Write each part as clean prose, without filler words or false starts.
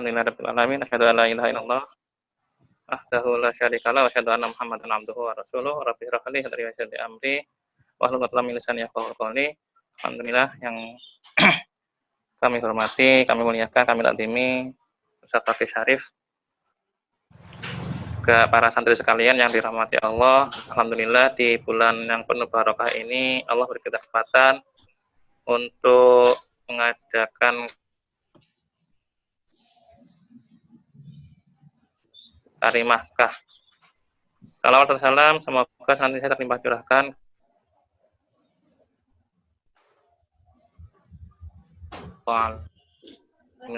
Alhamdulillahirabbil alamin. Asyhadu an la ilaha illallah wahdahu la syarikalah wa asyhadu anna Muhammadan abduhu wa rasuluh. Rabbi shrah li sadri wa yassir li amri wahlul 'uqdatam min lisani yafqahu qawli. Alhamdulillah yang kami hormati, kami muliakan, kami takdimi Ustaz Fakih Syarif, ke para santri sekalian yang dirahmati Allah. Alhamdulillah di bulan yang penuh barokah ini Allah beri kesempatan untuk mengadakan Karimahkah. Salawat dan salam semoga santri saya terlimpah curahkan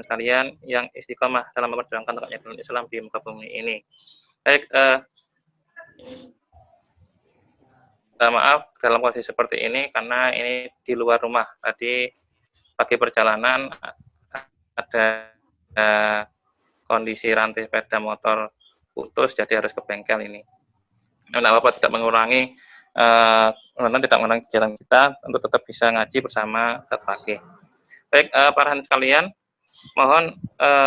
sekalian yang istiqomah dalam memperjuangkan tegaknya dalam Islam di muka bumi ini. Baik, maaf dalam kondisi seperti ini karena ini di luar rumah. Tadi pagi perjalanan ada kondisi rantai sepeda motor putus, jadi harus ke bengkel ini. Nah, Bapak tidak mengurangi kegiatan kita untuk tetap bisa ngaji bersama Ustaz Fakih. Baik, para hadirin sekalian, mohon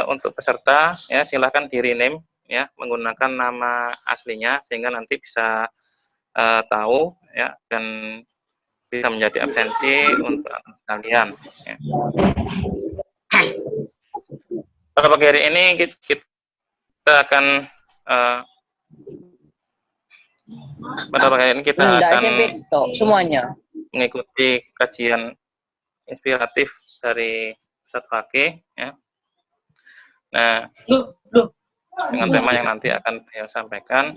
untuk peserta ya silahkan di rename ya menggunakan nama aslinya sehingga nanti bisa tahu ya dan bisa menjadi absensi untuk kalian. Ya. Pada pagi hari ini kita akan pada pagi hari ini kita akan semuanya mengikuti kajian inspiratif dari Ustaz Fakih ya. Nah, dengan tema yang nanti akan saya sampaikan.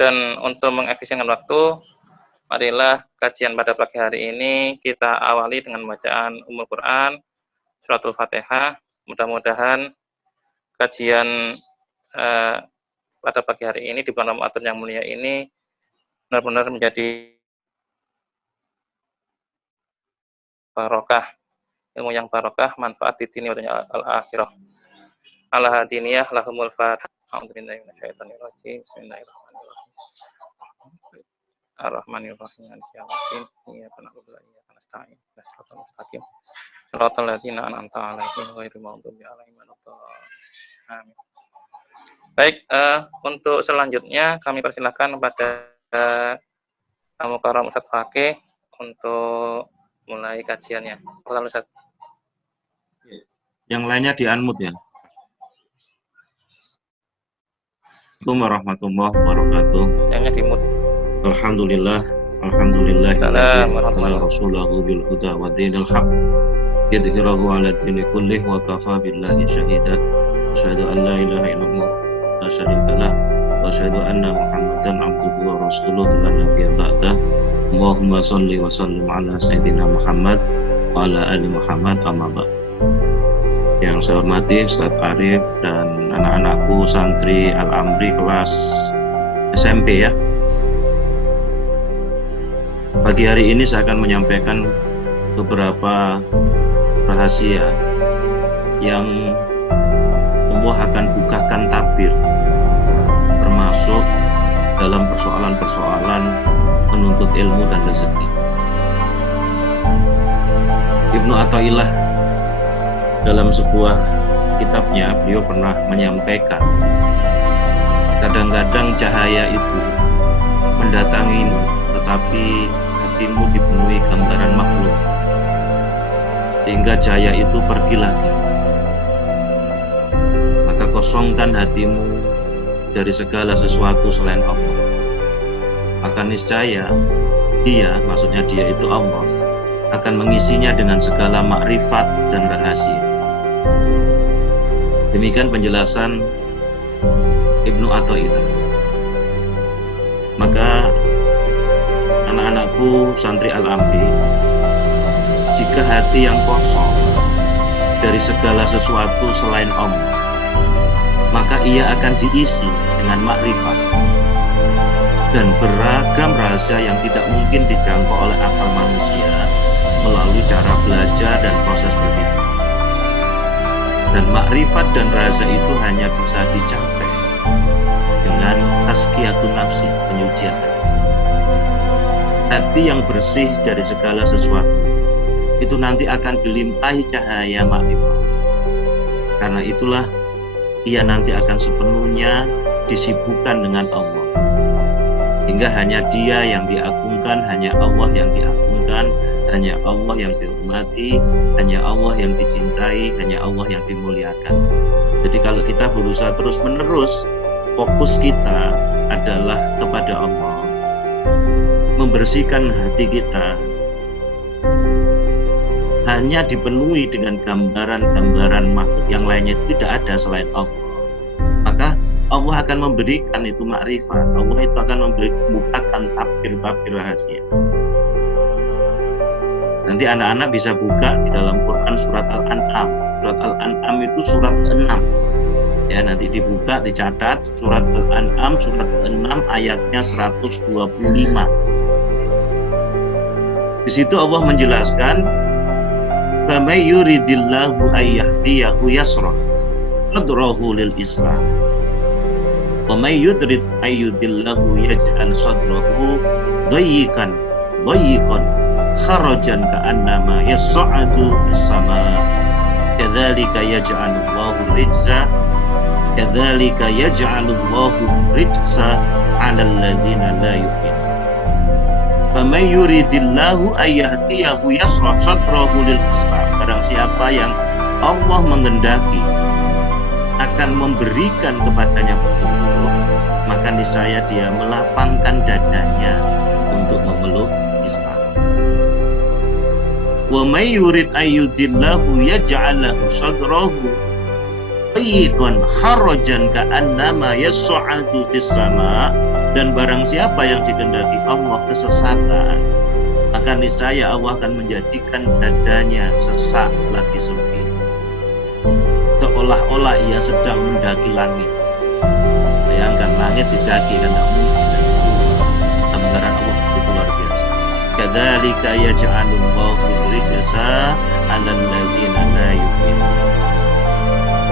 Dan untuk mengefisienkan waktu, marilah kajian pada pagi hari ini kita awali dengan bacaan Ummul Quran, Suratul Fatihah. Mudah-mudahan kajian pada pagi hari ini di bulan Ramadan yang mulia ini benar-benar menjadi barokah, ilmu yang barokah, manfaat di dunia dan al-akhirah. Al-hadiniyah lahumul fatihah. A'udzubillahi minasyaitonir rajim. Bismillahirrahmanirrahim. Ar-Rahmanir-Rahim. Iyyaka na'budu wa iyyaka nasta'in. Shiratal mustaqim. Shiratal ladzina an'amta 'alaihim ghairil maghdubi 'alaihim waladdallin. Amin. Baik, untuk selanjutnya kami persilakan kepada tamu karam Ustaz Fakih untuk mulai kajiannya. Silakan Ustaz. Yang lainnya di-unmute ya. Assalamualaikum warahmatullahi wabarakatuh. Yang di-mute. Alhamdulillah Assalamualaikum rasulahu bil huda wa dinil haq yadhhirahu 'ala dini kullih wa kafa billahi shahida. Asyhadu an la ilaha illallah la syarika lah wa asyhadu anna Muhammadan abduhu wa rasuluh la nabiyya ba'dah. Allahumma shalli wa sallim ala sayyidina Muhammad wa ala ali Muhammad amma ba'd. Yang saya hormati Ustaz Arif dan anak-anakku santri Al-Amri kelas SMP ya. Pagi hari ini saya akan menyampaikan beberapa rahasia yang Allah akan bukakan tabir, termasuk dalam persoalan-persoalan menuntut ilmu dan rezeki. Ibnu Athaillah dalam sebuah kitabnya beliau pernah menyampaikan, kadang-kadang cahaya itu mendatangimu, tetapi hatimu dipenuhi gambaran makhluk, sehingga cahaya itu pergi lagi. Maka kosongkan hatimu dari segala sesuatu selain Allah. Maka niscaya dia, maksudnya dia itu Allah, akan mengisinya dengan segala makrifat dan rahasia. Demikian penjelasan Ibnu Athaillah. Maka anak-anakku santri Al-Amri, jika hati yang kosong dari segala sesuatu selain Allah, maka ia akan diisi dengan makrifat dan beragam rahasia yang tidak mungkin dijangkau oleh akal manusia melalui cara belajar dan proses berpikir. Dan makrifat dan rahasia itu hanya bisa dicapai dengan tazkiyatun nafsi, penyucian hati. Hati yang bersih dari segala sesuatu itu nanti akan dilimpahi cahaya makrifat. Karena itulah ia nanti akan sepenuhnya disibukkan dengan Allah. Hingga hanya Dia yang diagungkan, hanya Allah yang diagungkan, hanya Allah yang dihormati, hanya Allah yang dicintai, hanya Allah yang dimuliakan. Jadi kalau kita berusaha terus-menerus, fokus kita adalah kepada Allah, membersihkan hati kita, hanya dipenuhi dengan gambaran-gambaran makhluk yang lainnya, tidak ada selain Allah, maka Allah akan memberikan itu makrifat. Allah itu akan membukakan tabir-tabir rahasia. Nanti anak-anak bisa buka di dalam Quran surat Al-An'am. Surat Al-An'am itu surat ke-6. Ya, nanti dibuka, dicatat surat Al-An'am surat ke-6 ayatnya 125. Di situ Allah menjelaskan, "Famay yuridillahu ayyahdiyahu yasrah sadrahu lil Islam. Wa may yudrid ayyudillahu yaj'al sadrahu dayyikan kharajan ka'annama yas'adu fis sama'. Kadzalika yaj'alullahu rijza 'alal ladzina la yu'minun." Famay yuridillahu ayyahdiyahu yasrah sadrahu lil Islam. Barang siapa yang Allah menghendaki akan memberikan kepadanya petunjuk, maka niscaya dia melapangkan dadanya untuk memeluk Islam. Wa may yurid ayyudillahu yaj'alahu sadrahu dayyiqan kharajan ka'annama yas'adu fis sama'. Dan barang siapa yang dikehendaki Allah kesesatan, maka niscaya Allah akan menjadikan dadanya sesak lagi sepi, seolah-olah ia sedang mendaki langit. Bayangkan langit didaki, kan tidak mungkin. Gambaran Allah itu luar biasa. Kadzalika yaj'alullahu rijsa 'alal ladzina la yu'minun.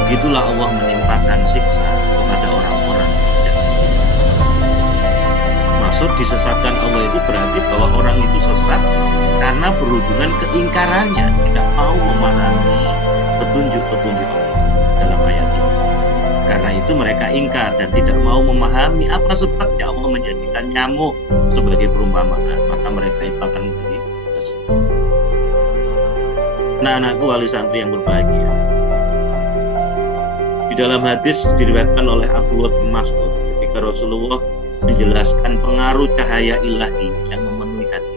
Begitulah Allah menimpakan siksa kepada orang-orang yang maksud disesatkan Allah itu berarti bahwa orang itu sesat karena berhubungan keingkarannya, tidak mau memahami petunjuk-petunjuk Allah dalam ayat ini. Karena itu mereka ingkar dan tidak mau memahami apa sebabnya Allah menjadikan nyamuk sebagai perumpamaan, maka mereka itu akan menjadi sesat. Nah, anakku wali santri yang berbahagia, di dalam hadis diriwayatkan oleh Abdullah bin Mas'ud ketika Rasulullah menjelaskan pengaruh cahaya ilahi yang memenuhi hati,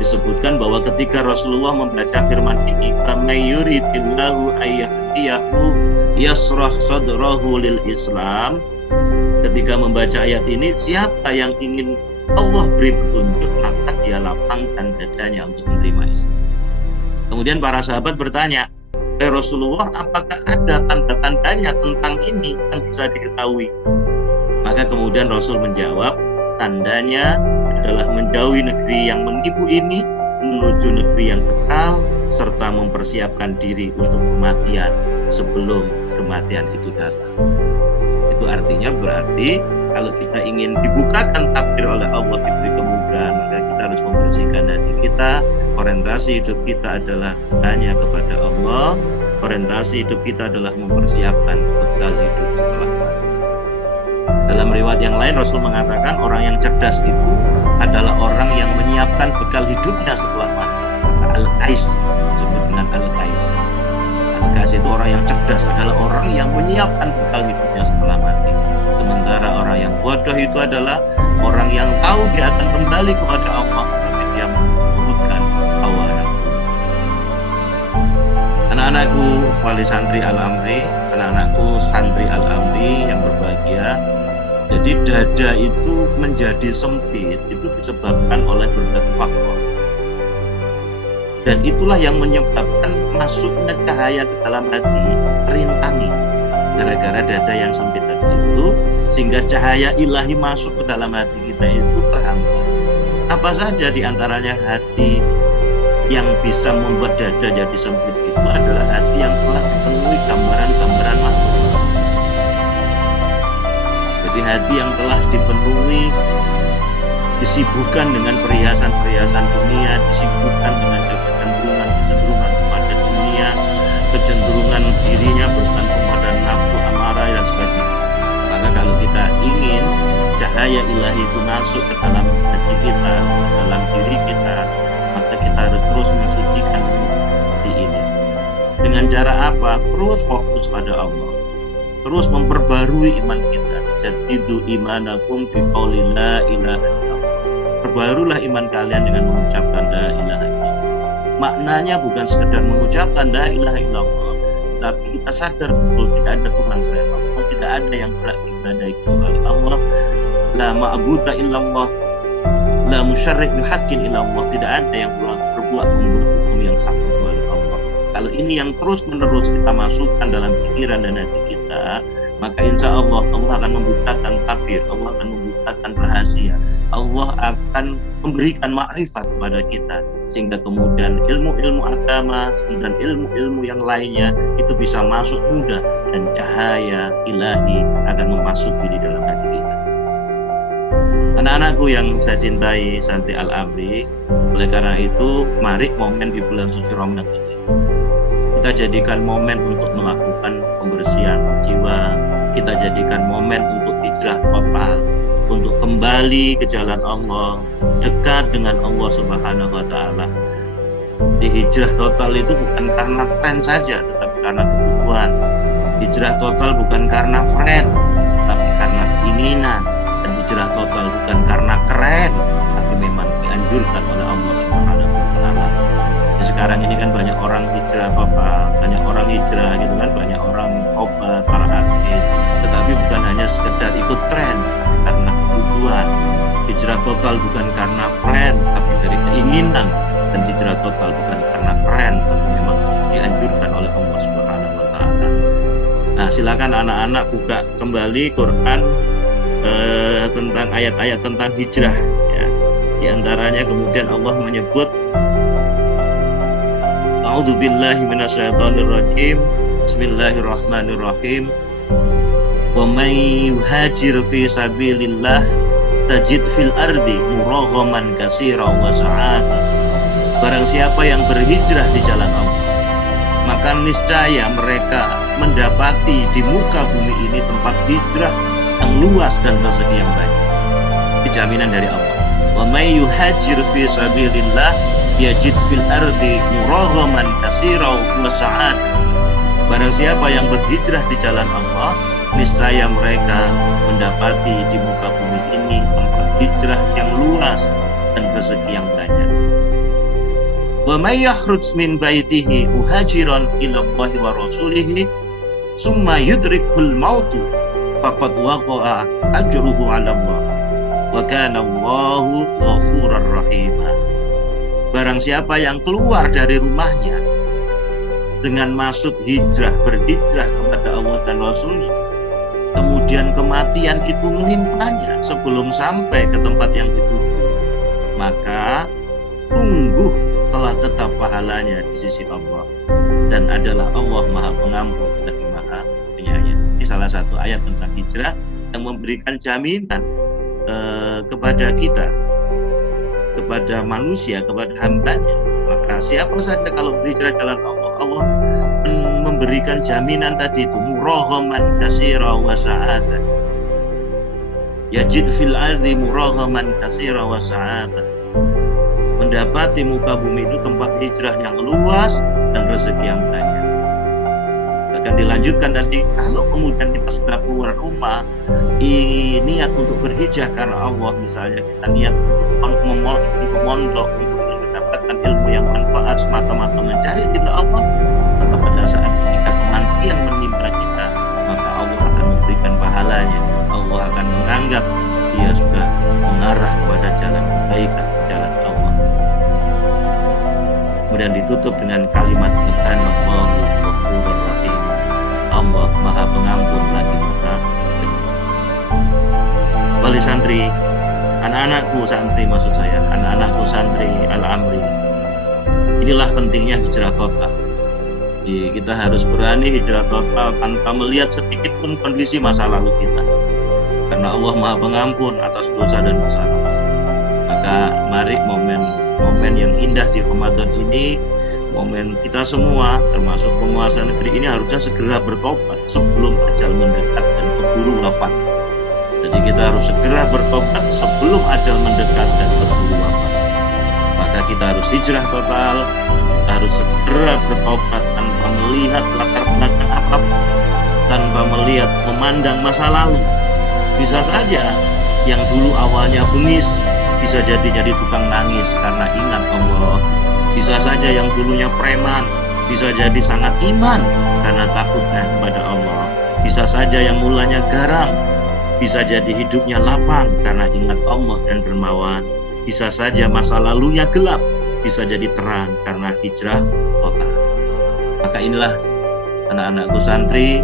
disebutkan bahwa ketika Rasulullah membaca firman ini, "Famay yuridillahu ayyahdiyahu yasrah sadrahu lil Islam," ketika membaca ayat ini, siapa yang ingin Allah beri petunjuk, maka dia lapangkan dadanya untuk menerima Islam. Kemudian para sahabat bertanya, Rasulullah, apakah ada tanda-tandanya tentang ini yang bisa diketahui? Maka kemudian Rasul menjawab, tandanya adalah menjauhi negeri yang menipu ini, menuju negeri yang kekal, serta mempersiapkan diri untuk kematian sebelum kematian itu datang. Itu artinya berarti kalau kita ingin dibukakan takdir oleh Allah, diberi kemudahan, maka kita harus membersihkan hati kita. Orientasi hidup kita adalah hanya kepada Allah. Orientasi hidup kita adalah mempersiapkan bekal hidup setelah mati. Dalam riwayat yang lain Rasul mengatakan orang yang cerdas itu adalah orang yang menyiapkan bekal hidupnya setelah mati. Al-Qais, disebut dengan Al-Qais. Al-Qais itu orang yang cerdas, adalah orang yang menyiapkan bekal hidupnya setelah mati. Sementara orang yang bodoh itu adalah orang yang tahu dia akan kembali kepada Allah, tapi dia menurutkan hawa nafsu. Anak-anakku wali santri Al-Amri, anak-anakku santri Al-Amri yang berbahagia, jadi dada itu menjadi sempit itu disebabkan oleh berbagai faktor. Dan itulah yang menyebabkan masuknya cahaya ke dalam hati rintangi. Gara-gara dada yang sempit tadi itu, sehingga cahaya ilahi masuk ke dalam hati kita itu terhambat. Apa saja diantaranya hati yang bisa membuat dada jadi sempit itu adalah hati yang telah dipenuhi gambaran-gambaran makhluk. Jadi hati yang telah dipenuhi, disibukkan dengan perhiasan-perhiasan dunia, disibukkan dengan jabatan cahaya ilahi itu masuk ke dalam hati kita, ke dalam diri kita, maka kita harus terus mensucikan hati ini. Dengan cara apa? Terus fokus pada Allah, terus memperbarui iman kita. Jadidu imanakum biqauli la ilaha illallah. Perbarulah iman kalian dengan mengucapkan la ilaha illallah. Maknanya bukan sekedar mengucapkan la ilaha illallah, tapi kita sadar betul tidak ada Tuhan selain Allah, tidak ada yang berhak diibadahi kecuali Allah. La ma'budu illallah, la musyarrih bihaqqin illallah. Tidak ada yang berbuat membuat hukum yang hak kecuali Allah. Kalau ini yang terus menerus kita masukkan dalam pikiran dan hati kita, maka insya Allah Allah akan membukakan tabir, Allah akan membukakan rahasia, Allah akan memberikan makrifat kepada kita, sehingga kemudian ilmu-ilmu agama dan ilmu-ilmu yang lainnya itu bisa masuk mudah, dan cahaya ilahi akan memasuki di dalam hati kita. Anak-anakku yang saya cintai, santri Al-Amri, oleh karena itu mari momen di bulan suci Ramadan ini kita jadikan momen untuk melakukan pembersihan jiwa, kita jadikan momen untuk hijrah total, untuk kembali ke jalan Allah, dekat dengan Allah Subhanahu wa Ta'ala. Di hijrah total itu bukan karena tren saja, tetapi karena kebutuhan. Hijrah total bukan karena friend, tetapi karena keinginan. Dan hijrah total bukan karena keren, tapi memang dianjurkan oleh Allah Subhanahu wa Ta'ala. Sekarang ini kan banyak orang hijrah total, banyak orang hijrah gitu kan, banyak orang obat, para artis, tetapi bukan hanya sekedar ikut tren, karena kebutuhan. Hijrah total bukan karena friend, tapi dari keinginan. Dan hijrah total bukan karena keren, tapi memang dianjurkan oleh Allah Subhanahu wa Ta'ala. Nah, silakan anak-anak buka kembali Quran tentang ayat-ayat tentang hijrah ya. Di antaranya kemudian Allah menyebut A'udzubillahi minasyaitonirrajim. Bismillahirrahmanirrahim. Wa may yuhajir fi sabilillah tajid fil ardi muraghaman katsiran wa sa'atan. Barang siapa yang berhijrah di jalan Allah, maka niscaya mereka mendapati di muka bumi ini tempat hijrah yang luas dan rezeki yang banyak. Jaminan dari Allah. Wa may yuhajir fi sabilillah yajid fil ardi muraghaman katsiran wa sa'atan. Barang siapa yang berhijrah di jalan Allah, niscaya mereka mendapati di muka bumi ini tempat hijrah yang luas dan rezeki yang banyak. Wa may yakhruj min baitihi muhajiran ila Allah wa rasulih summa yudrikul mautu faqad waqa'a ajruhu 'ala Allah wa kana Allahu ghafurur rahim. Barang siapa yang keluar dari rumahnya dengan maksud hijrah, berhijrah kepada Allah dan Rasul-Nya, kemudian kematian itu menimpanya sebelum sampai ke tempat yang dituju, maka sungguh telah tetap pahalanya di sisi Allah, dan adalah Allah Maha Pengampun lagi Maha Penyayang. Ini salah satu ayat tentang hijrah yang memberikan jaminan kepada kita, kepada manusia, kepada hambanya. Maka siapa saja kalau berhijrah jalan Allah, Allah memberikan jaminan tadi itu, muraghaman katsira wa sa'atan. Yajid fil ardi muraghaman katsira wa sa'atan. Mendapati muka bumi itu tempat hijrah yang luas dan rezeki yang banyak. Akan dilanjutkan tadi, kalau kemudian kita sudah keluar rumah, niat untuk berhijrah karena Allah, misalnya kita niat untuk memondok, untuk mendapatkan ilmu yang manfaat semata-mata mencari ridha Allah, maka pada saat ketika kematian menimpa kita, maka Allah akan memberikan pahalanya. Allah akan menganggap dia sudah mengarah kepada jalan kebaikan, jalan Allah. Kemudian ditutup dengan kalimat Allahu Ghafurur Rahim. Allah Maha Pengampun lagi Maha Penyayang. Wali santri, anak-anakku santri, maksud saya anak-anakku santri Al-Amri, inilah pentingnya hijrah total. Jadi kita harus berani hijrah total tanpa melihat sedikit pun kondisi masa lalu kita, karena Allah Maha Pengampun atas dosa dan kesalahan. Maka mari momen yang indah di Ramadan ini, momen kita semua termasuk penguasa negeri ini harusnya segera bertobat sebelum ajal mendekat dan keburu wafat. Jadi kita harus segera bertobat sebelum ajal mendekat dan keburu wafat. Maka kita harus hijrah total, harus segera bertobat tanpa melihat latar belakang apapun, tanpa melihat memandang masa lalu. Bisa saja yang dulu awalnya bengis bisa jadi tukang nangis karena ingat Allah. Bisa saja yang dulunya preman bisa jadi sangat iman karena takutnya kepada Allah. Bisa saja yang mulanya garang bisa jadi hidupnya lapang karena ingat Allah dan dermawan. Bisa saja masa lalunya gelap bisa jadi terang karena hijrah total. Maka inilah anak-anakku santri,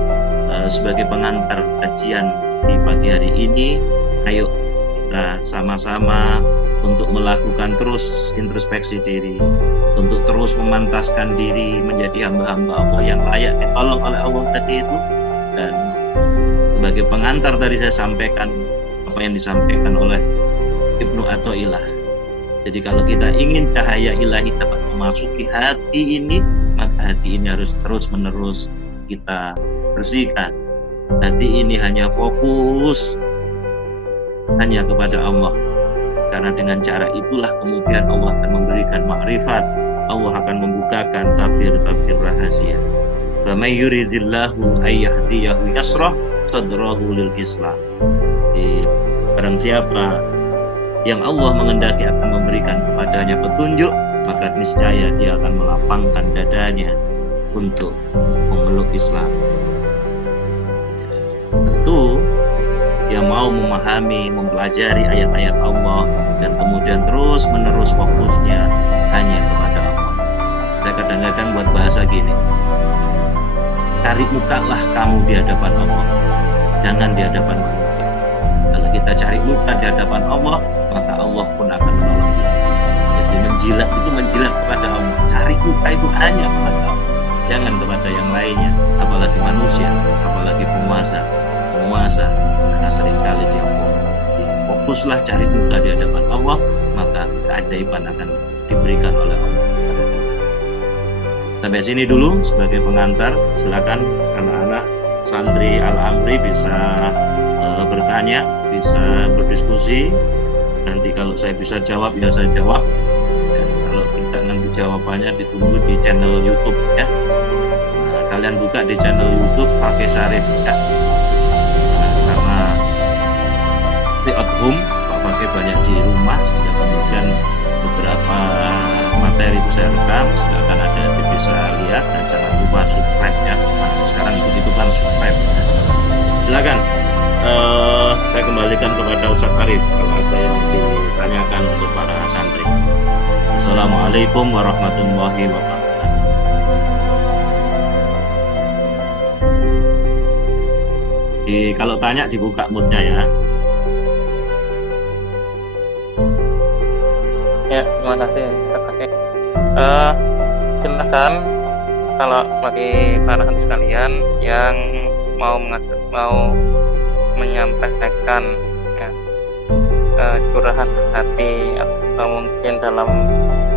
sebagai pengantar kajian di pagi hari ini, ayo kita sama-sama untuk melakukan terus introspeksi diri, untuk terus memantaskan diri menjadi hamba-hamba Allah yang layak ditolong oleh Allah tadi itu. Dan sebagai pengantar tadi saya sampaikan apa yang disampaikan oleh Ibnu Athaillah. Jadi kalau kita ingin cahaya ilahi dapat memasuki hati ini, maka hati ini harus terus-menerus kita bersihkan. Hati ini hanya fokus hanya kepada Allah. Karena dengan cara itulah kemudian Allah akan memberikan makrifat, Allah akan membukakan tabir-tabir rahasia. Wa may yuridillahu ayyahdiyahu yasrah sadrahu lil Islam. Barang siapa yang Allah mengendaki akan memberikan kepadanya petunjuk, maka niscaya dia akan melapangkan dadanya untuk memeluk Islam. Tentu dia mau memahami, mempelajari ayat-ayat Allah dan kemudian terus menerus fokusnya hanya kepada Allah. Saya kadang-kadang buat bahasa gini, cari mukalah kamu di hadapan Allah, jangan di hadapan manusia. Kalau kita cari muka di hadapan Allah, maka Allah pun akan menolong kita. Jadi menjilat itu menjilat kepada Allah, cari muka itu hanya kepada Allah, jangan kepada yang lainnya, apalagi manusia, apalagi penguasa. Karena seringkali dia fokuslah cari muka di hadapan Allah, maka keajaiban akan diberikan oleh Allah. Sampai sini dulu sebagai pengantar. Silakan anak-anak santri Al-Amri bisa bertanya, bisa berdiskusi. Nanti kalau saya bisa jawab ya saya jawab, dan kalau tidak nanti jawabannya ditunggu di channel YouTube ya. Kalian buka di channel YouTube Fakih Syarif ya. Stay at home, Pak Fakih banyak di rumah, sehingga kemudian beberapa materi itu saya rekam, silakan ada bisa lihat, dan jangan lupa subscribe ya. Nah, sekarang ikut-ikutan subscribe ya. Silakan saya kembalikan kepada Ustaz Arif kalau ada yang ditanyakan untuk para santri. Assalamualaikum warahmatullahi wabarakatuh. Kalau tanya dibuka moodnya ya. Ya, terima kasih Ustaz Fakih. Silakan kalau bagi para santri sekalian yang mau menyampaikan ya, curahan hati atau mungkin dalam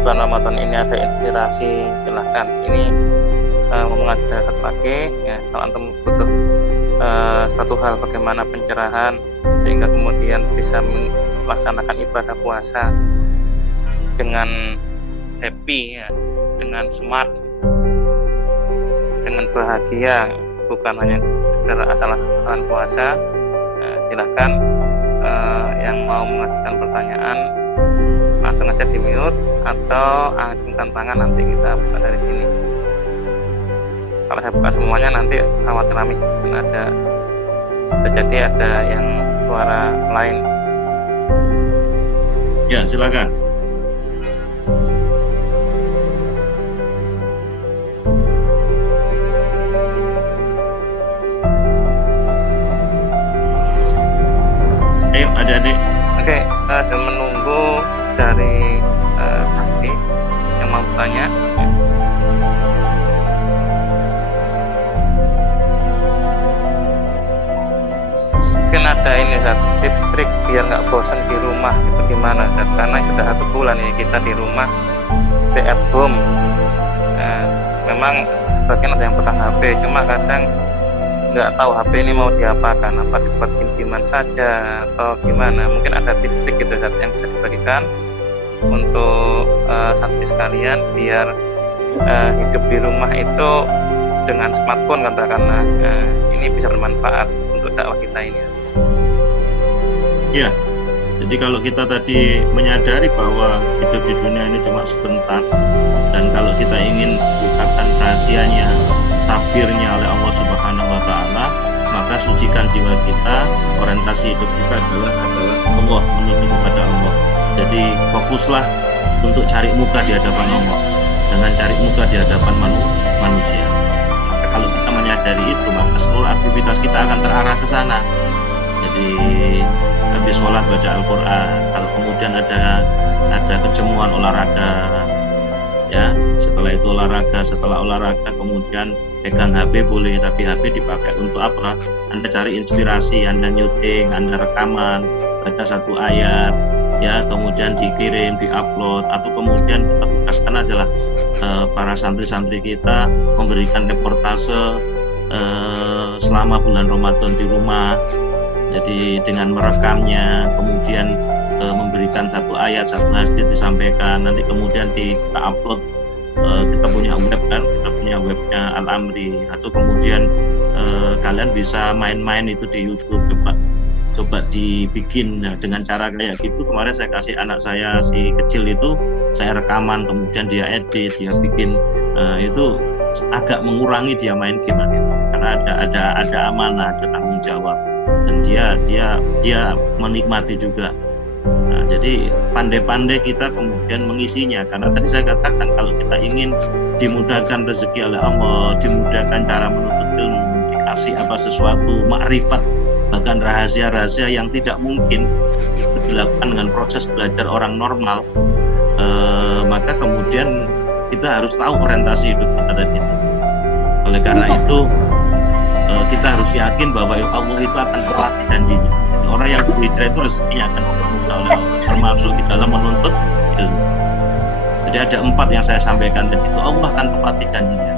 bulan Ramadan ini ada inspirasi, silahkan. Ini mengajak Ustaz Fakih ya, kalau antum butuh suatu hal bagaimana pencerahan sehingga kemudian bisa melaksanakan ibadah puasa dengan happy ya, dengan smart, dengan bahagia, bukan hanya sekedar asal-asalan puasa. Silahkan yang mau mengajukan pertanyaan langsung aja di mute atau acungkan tangan, nanti kita buka dari sini. Kalau saya buka semuanya nanti khawatir rame, ada terjadi ada yang suara lain. Ya, silakan. Ayo adik-adik. Oke, saya menunggu dari Sakti yang mau bertanya. Mungkin ada ini tips trik biar nggak bosan di rumah itu gimana Zat? Karena sudah 1 bulan ya kita di rumah stay at home. Memang sebagian ada yang pegang HP, cuma kadang nggak tahu HP ini mau diapakan, apa dibuat game-gamean saja atau gimana. Mungkin ada tips-tips gitu Ustaz yang bisa dibagikan untuk santri sekalian biar hidup di rumah itu dengan smartphone katakanlah ini bisa bermanfaat untuk dakwah kita ini. Ya, jadi kalau kita tadi menyadari bahwa hidup di dunia ini cuma sebentar, dan kalau kita ingin bukakan rahasianya, takdirnya oleh Allah Subhanahu wa Ta'ala, maka sucikan jiwa kita, orientasi hidup kita adalah Allah, menuju kepada Allah. Jadi fokuslah untuk cari muka di hadapan Allah, jangan cari muka di hadapan manusia. Maka kalau kita menyadari itu, maka seluruh aktivitas kita akan terarah ke sana. Jadi habis sholat baca Al-Quran, kalau kemudian ada kejemuan olahraga, ya setelah olahraga kemudian pegang HP boleh, tapi HP dipakai untuk apa? Anda cari inspirasi, Anda nyuting, Anda rekaman, baca satu ayat, ya kemudian dikirim, diupload, atau kemudian kita tugaskan adalah para santri-santri kita memberikan reportase selama bulan Ramadan di rumah. Jadi dengan merekamnya, kemudian memberikan satu ayat, satu hadis disampaikan, nanti kemudian kita upload. Kita punya web kan, kita punya webnya Al-Amri, atau kemudian kalian bisa main-main itu di YouTube, coba dibikin. Nah, dengan cara kayak gitu, kemarin saya kasih anak saya si kecil itu, saya rekaman, kemudian dia edit, dia bikin, itu agak mengurangi dia main game karena ada amanah, ada tanggung jawab, dan dia menikmati juga. Nah, jadi pandai-pandai kita kemudian mengisinya, karena tadi saya katakan kalau kita ingin dimudahkan rezeki oleh Allah, dimudahkan cara menuntut ilmu, dikasih apa sesuatu makrifat, bahkan rahasia-rahasia yang tidak mungkin dilakukan dengan proses belajar orang normal, maka kemudian kita harus tahu orientasi hidup kita tadi. Oleh karena itu kita harus yakin bahwa Allah itu akan tepati janjinya. Orang yang berhijrah itu rezekinya akan dipermudah oleh Allah, termasuk di dalam menuntut ilmu. Jadi ada 4 yang saya sampaikan tadi itu, Allah akan tepati janjinya,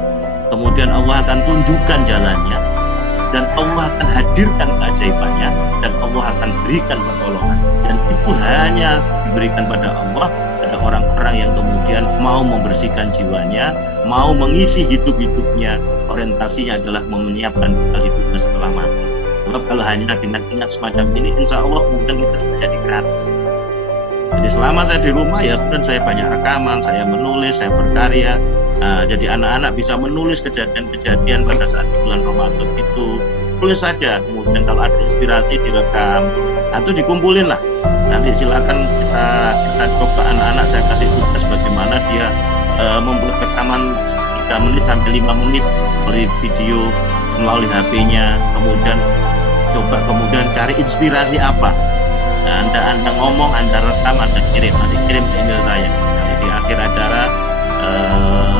kemudian Allah akan tunjukkan jalannya, dan Allah akan hadirkan keajaibannya, dan Allah akan berikan pertolongan. Dan itu hanya diberikan pada Allah, pada orang-orang yang kemudian mau membersihkan jiwanya, mau mengisi hidup-hidupnya, orientasinya adalah menyiapkan bekal hidupnya setelah mati. Sebab kalau hanya dengan ingat semacam ini, insya Allah kemudian kita sudah jadi kreatif. Jadi selama saya di rumah, ya kemudian saya banyak rekaman, saya menulis, saya berkarya. Jadi anak-anak bisa menulis kejadian-kejadian pada saat bulan Ramadan itu, tulis saja. Kemudian kalau ada inspirasi direkam atau dikumpulin lah. Nanti silakan kita coba anak-anak, saya kasih tugas bagaimana dia membuat rekaman 3 menit sampai 5 menit dari video melalui HP-nya, kemudian kemudian cari inspirasi apa. Nah, anda ngomong, Anda rekam, Anda kirim, nanti kirim ke email saya. Nanti di akhir acara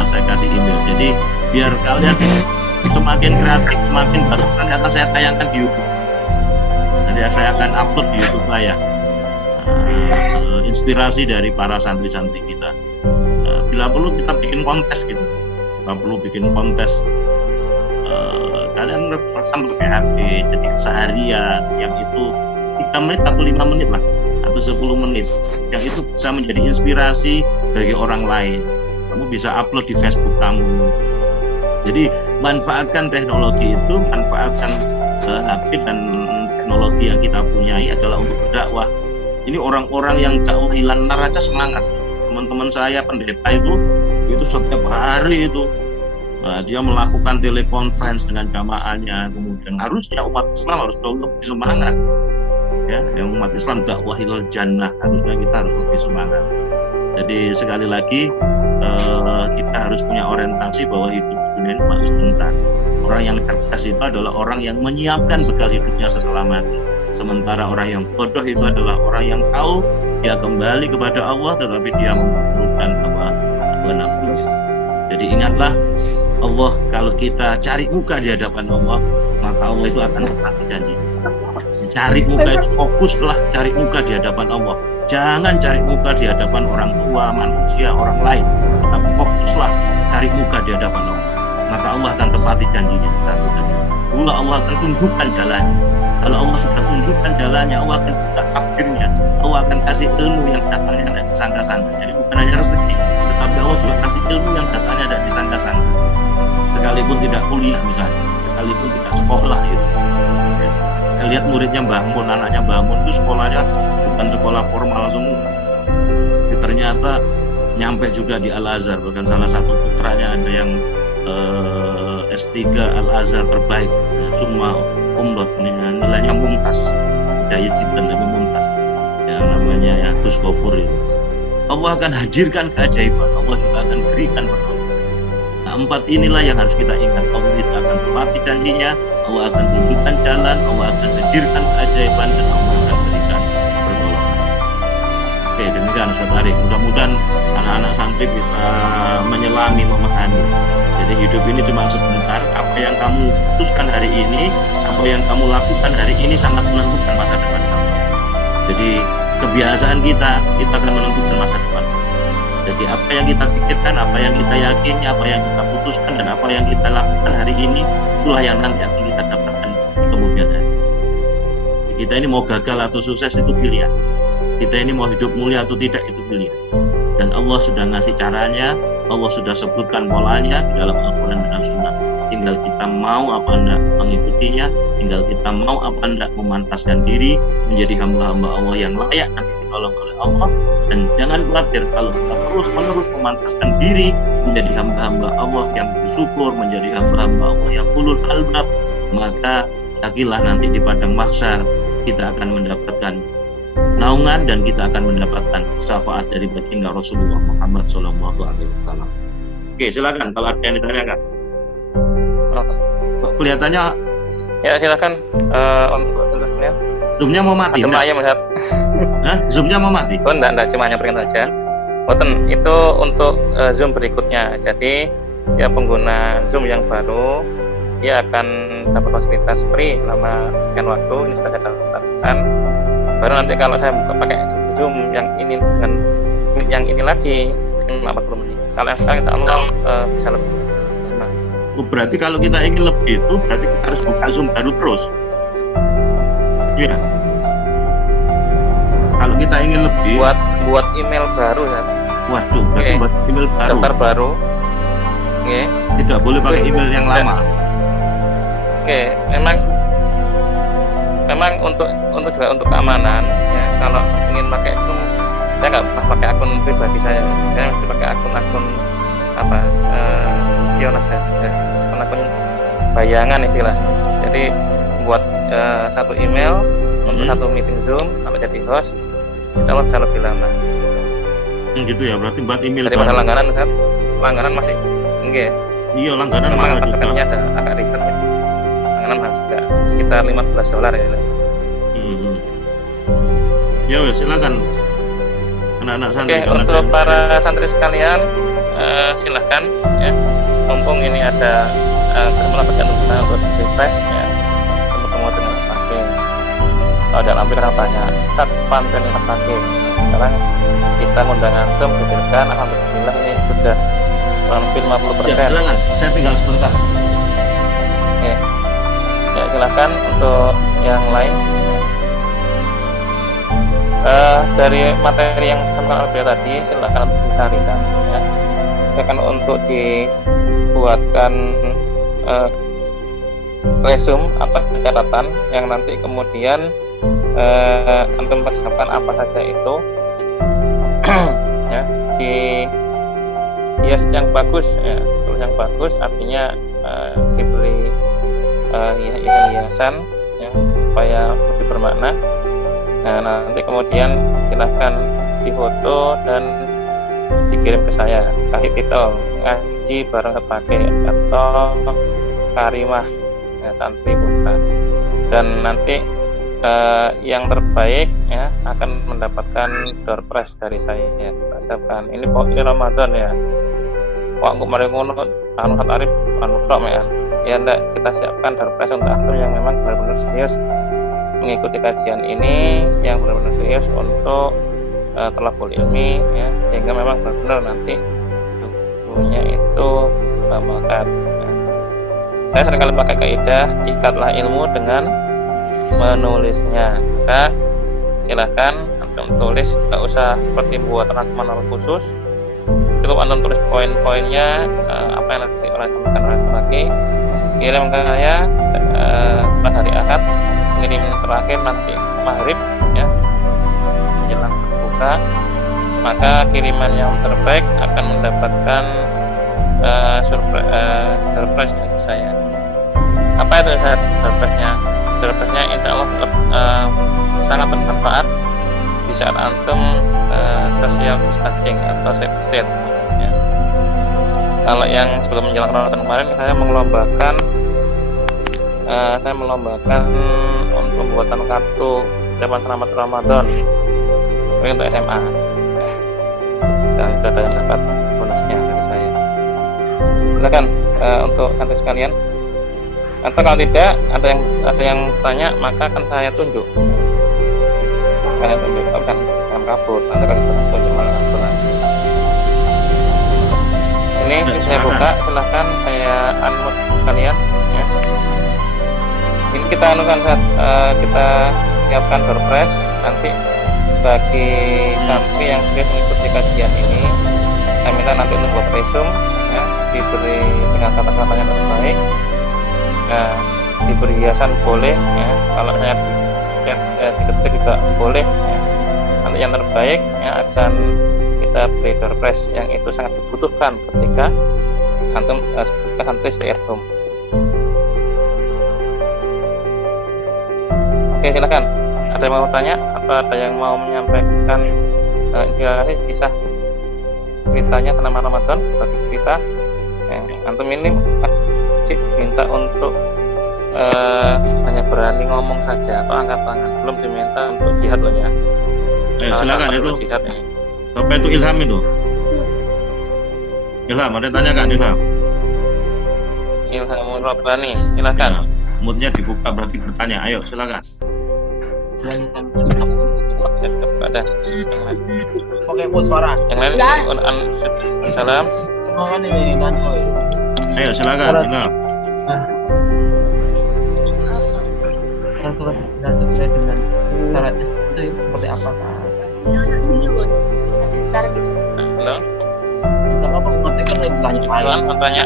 saya kasih email. Jadi biar kalian semakin kreatif, semakin bagus, nanti akan saya tayangkan di YouTube. Nanti saya akan upload di YouTube saya. Inspirasi dari para santri-santri kita. Bila perlu kita bikin kontes gitu. Bila perlu bikin kontes. Kalian rekam pakai HP, jadi seharian yang itu 3 menit atau 5 menit lah, atau 10 menit, yang itu bisa menjadi inspirasi bagi orang lain. Kamu bisa upload di Facebook kamu. Jadi manfaatkan teknologi itu, manfaatkan HP dan teknologi yang kita punyai adalah untuk berdakwah. Ini orang-orang yang dakwah hilang neraka semangat. Teman-teman saya pendeta itu setiap hari itu dia melakukan telekonferensi dengan jamaahnya. Kemudian harusnya umat Islam harus lebih semangat, ya, yang umat Islam dakwah ilal jannah, harusnya kita harus lebih semangat. Jadi sekali lagi kita harus punya orientasi bahwa hidup dunia ini cuma sebentar. Orang yang cerdas itu adalah orang yang menyiapkan bekal hidupnya setelah mati. Sementara orang yang bodoh itu adalah orang yang tahu dia kembali kepada Allah, tetapi dia memperlukan hawa nafsunya. Jadi ingatlah, Allah, kalau kita cari muka di hadapan Allah, maka Allah itu akan tepati janji. Cari muka itu fokuslah cari muka di hadapan Allah. Jangan cari muka di hadapan orang tua, manusia, orang lain, tapi fokuslah cari muka di hadapan Allah. Maka Allah akan tepati janjinya. 1. dahulu Allah akan tunjukkan jalannya. Kalau Allah sudah tunjukkan jalannya, Allah akan buka takdirnya, Allah akan kasih ilmu yang datangnya tidak disangka-sangka. Jadi bukan hanya rezeki, tetapi Allah juga kasih ilmu yang datangnya tidak disangka-sangka. Sekalipun tidak kuliah misalnya, sekalipun tidak sekolah gitu. Saya lihat muridnya Mbah Mun, anaknya Mbah Mun itu sekolahnya bukan sekolah formal semua. Ternyata nyampe juga di Al-Azhar, bahkan salah satu putranya ada yang S3 Al-Azhar terbaik, semua umlot, nilainya mumtaz, Hidayat Jidan tapi mumtaz, yang namanya ya Gus Gofur itu. Allah akan hadirkan keajaiban, Allah juga akan berikan pertolongan. Nah, 4 inilah yang harus kita ingat. Allah itu akan tepati janjinya, Allah akan tunjukkan jalan, Allah akan hadirkan keajaiban, dan Allah akan berikan pertolongan. Oke, demikian Ustaz Arief. Mudah-mudahan anak-anak santri bisa menyelami, memahami. Jadi hidup ini cuma sebentar. Apa yang kamu putuskan hari ini, apa yang kamu lakukan hari ini sangat menentukan masa depan kamu. Jadi kebiasaan kita akan menentukan masa depan. Jadi apa yang kita pikirkan, apa yang kita yakini, apa yang kita putuskan, dan apa yang kita lakukan hari ini, itulah yang nanti akan kita dapatkan di kemudian hari. Jadi kita ini mau gagal atau sukses itu pilihan. Kita ini mau hidup mulia atau tidak itu pilihan. Dan Allah sudah ngasih caranya, Allah sudah sebutkan polanya di dalam Al-Quran dan As-Sunnah. Tinggal kita mau apa enggak mengikutinya, tinggal kita mau apa enggak memantaskan diri menjadi hamba-hamba Allah yang layak nanti ditolong oleh Allah. Dan jangan khawatir kalau kita terus-menerus memantaskan diri menjadi hamba-hamba Allah yang bersyukur, menjadi hamba-hamba Allah yang ulul albab, maka yakinlah nanti di padang mahsyar kita akan mendapatkan naungan dan kita akan mendapatkan syafaat dari baginda Rasulullah Muhammad SAW. Oke, silakan kalau ada yang ditanyakan. Kelihatannya ya silakan untuk tulisnya. Zoom-nya mau mati. Cuma aja Mas. Hah? Zoom-nya mau mati? Oh enggak, cuma nyamperin saja. Boten itu untuk Zoom berikutnya. Jadi ya pengguna Zoom yang baru dia akan dapat fasilitas free selama sekian waktu. Ini sudah saya daftarkan. Baru nanti kalau saya buka pakai Zoom yang ini dengan yang ini lagi 40 menit. Kalau yang sekarang insya Allah bisa lebih. Berarti kalau kita ingin lebih itu berarti kita harus buka Zoom baru terus. Iya. Kalau kita ingin lebih buat email baru ya. Waduh, berarti buat email baru. Daftar baru. Oke. Tidak boleh pakai email yang lama. Oke, memang untuk juga untuk keamanan ya, kalau ingin pakai Zoom saya nggak pernah pakai akun pribadi saya mesti pakai akun Yonas ya, akun bayangan istilah. Jadi buat satu email untuk satu meeting Zoom, kalau jadi host insya Allah bisa lebih lama. Gitu ya, berarti buat email daripada langganan Ustaz. Langganan masih enggak. Iya, langganan memang mahal juga. ada agak ribet ya. Langganan mahal juga sekitar $15 ya. Ya wes, silakan anak-anak santri. Oke, untuk para santri sekalian silahkan ya, mumpung ini ada melakukan usaha untuk refresh ya, untuk kemudian pakai kalau ada lampiran banyak kapan dan yang pakai. Sekarang kita ngundang antum diberikan, alhamdulillah ini sudah hampir 50%. Ya, silakan, saya tinggal sebentar. Oke. Ya, silakan untuk yang lain. Dari materi yang sama tadi silakan disarikan ya. Silakan untuk dibuatkan resume atau catatan yang nanti kemudian antum persiapkan apa saja itu ya, di hias yang bagus ya, tulis yang bagus artinya diberi hiasan ya, supaya lebih bermakna. Nah, nanti kemudian silahkan difoto dan dikirim ke saya, kasih titel ngaji bareng pakai atau karimah ya, santri putra, dan nanti yang terbaik ya akan mendapatkan door prize dari saya ya. Siapkan ini Ramadan ya, kok kemarin ngono anu Arif anu tok ya ndak, kita siapkan door prize untuk antum yang memang benar-benar serius mengikuti kajian ini, yang benar-benar serius untuk thalabul ilmi ya, sehingga memang benar-benar nanti tubuhnya itu makan ya. Saya seringkali pakai kaidah ikatlah ilmu dengan menulisnya. Maka silahkan antum tulis, nggak usah seperti buat rangkuman khusus, cukup antum tulis poin-poinnya, apa yang nanti sampaikan oleh lagi, kirim ke saya pas hari Ahad, kirim terakhir nanti maghrib ya, menjelang berbuka. Maka kiriman yang terbaik akan mendapatkan surprise dari saya. Apa itu surprise-nya? Surprise-nya insya Allah sangat bermanfaat di saat antum social distancing atau safe state ya. Kalau yang sebelum menjelang Ramadan kemarin saya melombakan untuk pembuatan kartu ucapan selamat Ramadan untuk SMA dan itu ada yang dapat bonusnya dari saya. Silakan untuk santri sekalian, atau kalau tidak ada yang tanya maka akan saya tunjuk. Kalian tunjuk, kan yang kabur, nanti kalian tunjuk malah kabur lagi. Ini saya buka, silahkan saya unmute kalian ya. Ini kita anukan kita siapkan surprise nanti bagi santri yang sudah mengikuti kajian ini. Saya minta nanti untuk buat resume ya, diberi dengan kata-kata yang terbaik. Nah, diberi hiasan boleh ya, kalau saya diketik juga boleh ya. Nanti yang terbaik ya akan kita beri surprise yang itu sangat dibutuhkan ketika antum santri stay at home. Oke, silakan. Ada yang mau tanya atau ada yang mau menyampaikan kisah ceritanya selama Ramadan, bagi cerita antum ini minta untuk hanya berani ngomong saja atau angkat tangan, belum diminta untuk jihad loh ya. Silakan itu jihad ya. Apa itu ilham itu? Ilham, ada tanya kan ilham? Ilham Rabbani, silakan. Ya, moodnya dibuka berarti bertanya. Ayo silakan. Ada. Oke, buat suara. Yang lain salam. Oh, ini Nancoy. Ayo silakan ilham. Yang turut dan sesuai dengan syaratnya itu seperti apa Kak? Halo. Kalau apa berarti kan tanya Tuan mau tanya.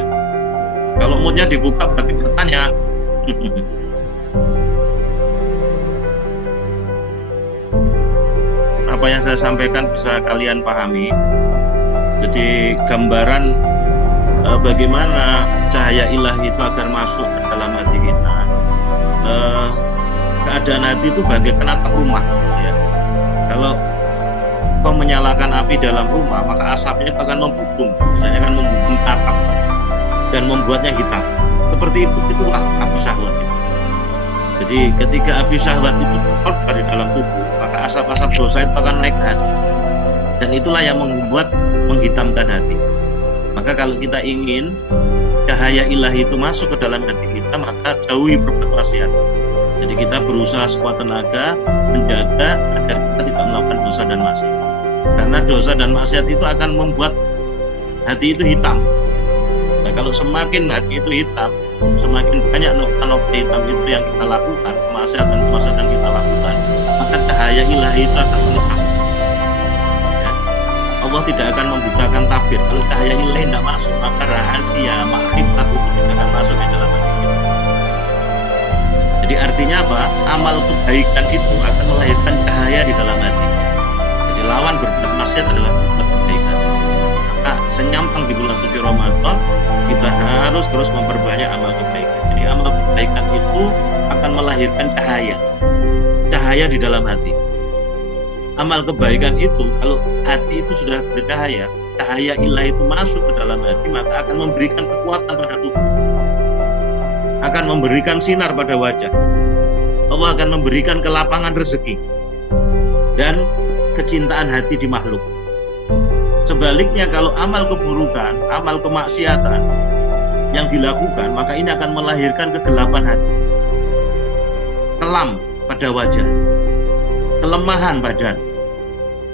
Kalau moodnya dibuka berarti bertanya. Apa yang saya sampaikan bisa kalian pahami. Jadi gambaran bagaimana cahaya ilahi itu agar masuk ke dalam hati kita. Keadaan hati itu bagaikan atap rumah ya. Kalau kau menyalakan api dalam rumah, maka asapnya itu akan membubung, misalnya kan membubung atap dan membuatnya hitam. Seperti itulah api syahwat itu. Jadi ketika api syahwat itu terbakar di dalam tubuh, maka asap-asap dosa itu akan naik ke hati, dan itulah yang membuat menghitamkan hati. Maka kalau kita ingin cahaya ilahi itu masuk ke dalam hati kita, maka jauhi berbuat maksiat. Jadi kita berusaha sekuat tenaga menjaga agar kita tidak melakukan dosa dan maksiat. Karena dosa dan maksiat itu akan membuat hati itu hitam. Nah, kalau semakin hati itu hitam, semakin banyak nokta-nokta hitam itu yang kita lakukan, kemaksiatan kita lakukan, maka cahaya ilahi itu akan menumpang. Ya. Allah tidak akan membukakan tabir. Kalau cahaya ilahi tidak masuk, maka rahasia makrifat itu tidak akan masuk ke dalam hati kita. Jadi artinya apa? Amal kebaikan itu akan melahirkan cahaya di dalam hati. Jadi lawan berbuat maksiat adalah berbuat kebaikan. Maka senyampang di bulan suci Ramadan, kita harus terus memperbanyak amal kebaikan. Jadi amal kebaikan itu akan melahirkan cahaya di dalam hati. Amal kebaikan itu, kalau hati itu sudah bercahaya, cahaya ilahi itu masuk ke dalam hati, maka akan memberikan kekuatan pada tubuh, akan memberikan sinar pada wajah. Allah akan memberikan kelapangan rezeki dan kecintaan hati di makhluk. Sebaliknya kalau amal keburukan, amal kemaksiatan yang dilakukan, maka ini akan melahirkan kegelapan hati, kelam pada wajah, kelemahan badan,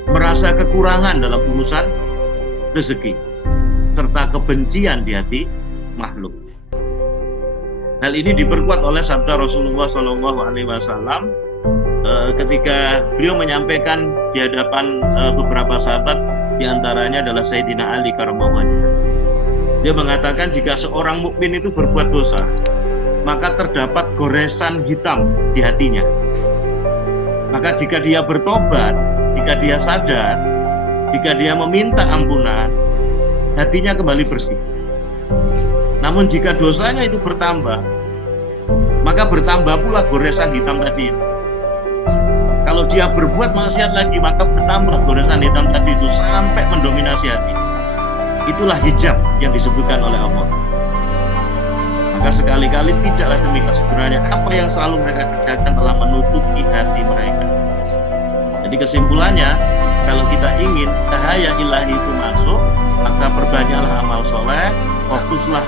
merasa kekurangan dalam urusan rezeki, serta kebencian di hati makhluk. Hal ini diperkuat oleh sabda Rasulullah SAW ketika beliau menyampaikan di hadapan beberapa sahabat, diantaranya adalah Sayyidina Ali karramallahu wajhah. Dia mengatakan jika seorang mukmin itu berbuat dosa, maka terdapat goresan hitam di hatinya. Maka jika dia bertobat, jika dia sadar, jika dia meminta ampunan, hatinya kembali bersih. Namun jika dosanya itu bertambah, maka bertambah pula goresan hitam tadi itu. Kalau dia berbuat maksiat lagi, maka bertambah goresan hitam tadi itu sampai mendominasi hati. Itulah hijab yang disebutkan oleh Allah. Maka sekali-kali tidaklah demikian, sebenarnya apa yang selalu mereka kerjakan telah menutupi hati mereka. Jadi kesimpulannya, kalau kita ingin cahaya ilahi itu masuk, maka perbanyaklah amal soleh, fokuslah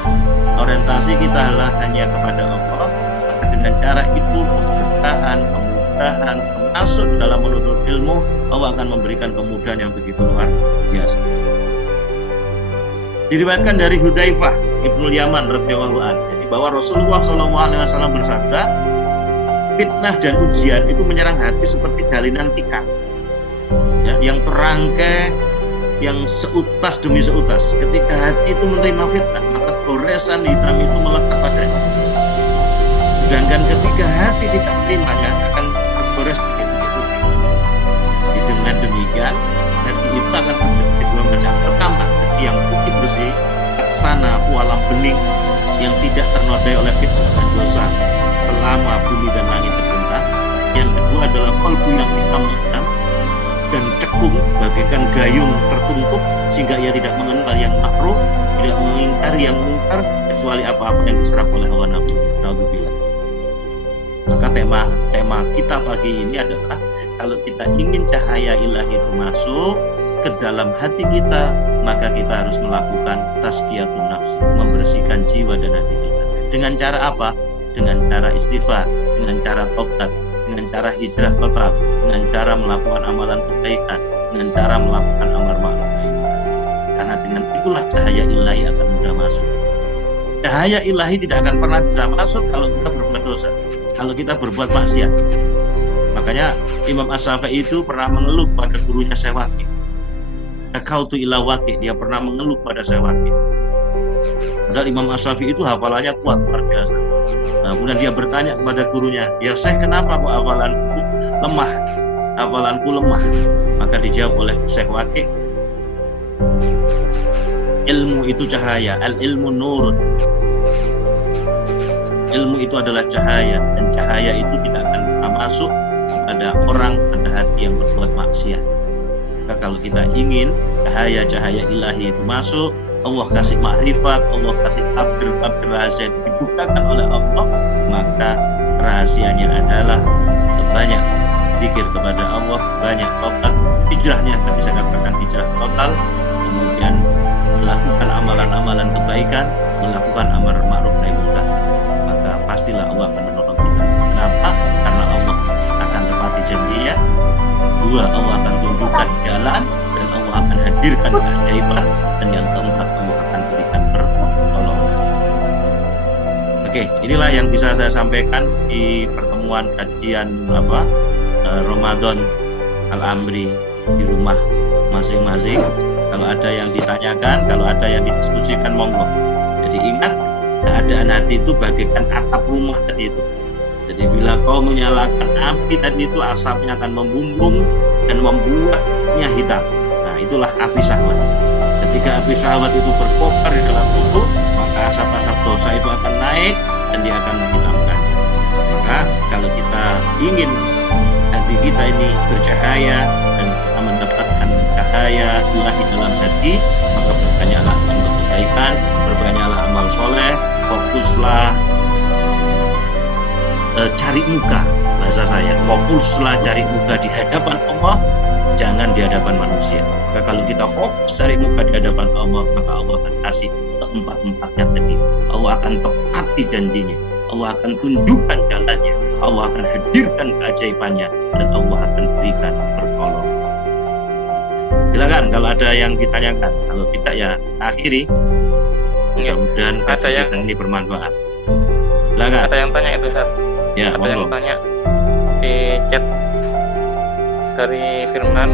orientasi kita hanya kepada Allah. Maka dengan cara itu keberkahan, kemudahan, masuk dalam menuntut ilmu, Allah akan memberikan kemudahan yang begitu luar biasa. Diriwayatkan dari Hudzaifah Ibnu Yaman radhiyallahu anhu bahwa Rasulullah SAW bersabda, fitnah dan ujian itu menyerang hati seperti dalinan tikar, ya, yang terangkai, yang seutas demi seutas. Ketika hati itu menerima fitnah, maka goresan hitam itu melekat padanya. Sedangkan ketika hati tidak menerimanya, akan tergores sedikit-sedikit. Dengan demikian, hati itu akan terjadi dua macam. Pertama, hati yang putih bersih, laksana walam bening, yang tidak ternodai oleh fitnah dan dosa selama bumi dan langit terbentang. Yang kedua adalah kalbu yang hitam dan cekung bagaikan gayung tertutup, sehingga ia tidak mengenal yang makruf, tidak mengingkari yang mungkar, kecuali apa-apa yang diserap oleh hawa nafsu. Naudzubillah. Maka tema kita pagi ini adalah, kalau kita ingin cahaya ilahi itu masuk ke dalam hati kita, maka kita harus melakukan tazkiyatun nafs, membersihkan jiwa dan hati kita. Dengan cara apa? Dengan cara istighfar, dengan cara tobat, dengan cara hijrah total, dengan cara melakukan amalan kebaikan, dengan cara melakukan amar ma'ruf nahi munkar. Karena dengan itulah cahaya ilahi akan mudah masuk. Cahaya ilahi tidak akan pernah bisa masuk kalau kita berbuat dosa, kalau kita berbuat maksiat. Makanya Imam As-Syafi'i itu pernah mengeluh pada gurunya Syekh Waqi. Akautu ila Waqi, dia pernah mengeluh pada Syekh Waqi. Padahal Imam As-Syafi'i itu hafalannya kuat, luar biasa. Nah, kemudian dia bertanya kepada gurunya, ya Syekh, kenapa kok hafalanku lemah? Hafalanku lemah. Maka dijawab oleh Syekh Waqi, ilmu itu cahaya, al-ilmu nurun. Ilmu itu adalah cahaya, dan cahaya itu tidak akan pernah masuk kepada orang, pada hati yang berbuat maksiat. Maka kalau kita ingin cahaya-cahaya ilahi itu masuk, Allah kasih makrifat, Allah kasih tabir rahasia itu dibukakan oleh Allah, maka rahasianya adalah banyak zikir kepada Allah, banyak total, hijrahnya tadi saya katakan hijrah total, kemudian melakukan amalan-amalan kebaikan, melakukan amar ma'ruf nahi munkar, maka pastilah Allah akan menolong kita. Kenapa? Karena Allah akan tepati janjinya. Dua, Allah akan tunjukkan jalan, dan Allah akan hadirkan keajaiban, dan yang keempat, Allah akan berikan pertolongan. Oke, inilah yang bisa saya sampaikan di pertemuan kajian Ramadan Al-Amri di rumah masing-masing. Kalau ada yang ditanyakan, kalau ada yang didiskusikan, monggo. Jadi ingat, keadaan hati itu bagaikan atap rumah tadi itu. Jadi bila kau menyalakan api tadi itu, asapnya akan membumbung dan membuatnya hitam. Nah, itulah api syahwat. Ketika api syahwat itu berkobar di dalam tubuh, maka asap-asap dosa itu akan naik dan dia akan menghitamkannya. Maka kalau kita ingin hati kita ini bercahaya dan kita mendapatkan cahaya ilahi dalam hati, maka berbanyaklah untuk kebaikan, berbanyaklah amal soleh, fokuslah cari muka, bahasa saya, fokuslah cari muka di hadapan Allah, jangan di hadapan manusia. Maka kalau kita fokus cari muka di hadapan Allah, maka Allah akan kasih keempat-empatnya tadi. Allah akan tepati janjinya, Allah akan tunjukkan jalannya, Allah akan hadirkan keajaibannya, dan Allah akan berikan pertolongan. Silakan kalau ada yang ditanyakan, kalau tidak ya akhiri. Mudah-mudahan kajian kita ini bermanfaat. Silakan. Ada yang tanya itu Ustaz. Ya, Ada yang monggo. tanya di chat dari Firman,